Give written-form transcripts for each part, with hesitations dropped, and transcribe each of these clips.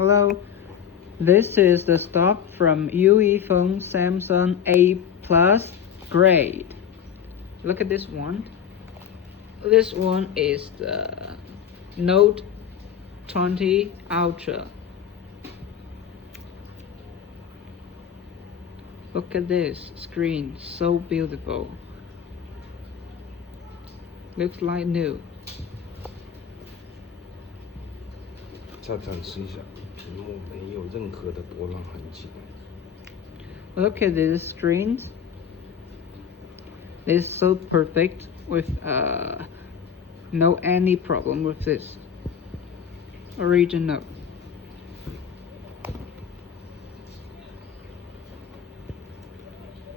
Hello, this is the stock from Ueephone Samsung A Plus grade. Look at this one. This one is the Note 20 Ultra. Look at this screen, so beautiful. Looks like new. 再展示一下，屏幕没有任何的波浪痕迹。 Look at these screens. It's so perfect with no any problem with this. Original.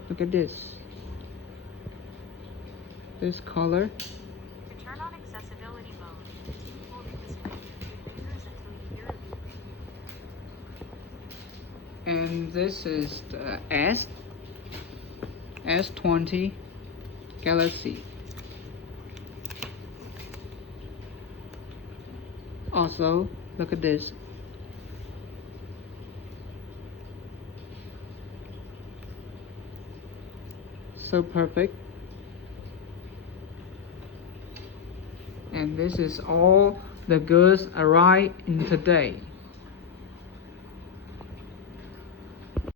Look at this. This color. Turn on accessibility mode. Continue holding the screen with your fingers until you hear a beep. And this is the S20 Galaxy. Also, look at this. So perfect. And this is all the goods arrived in today.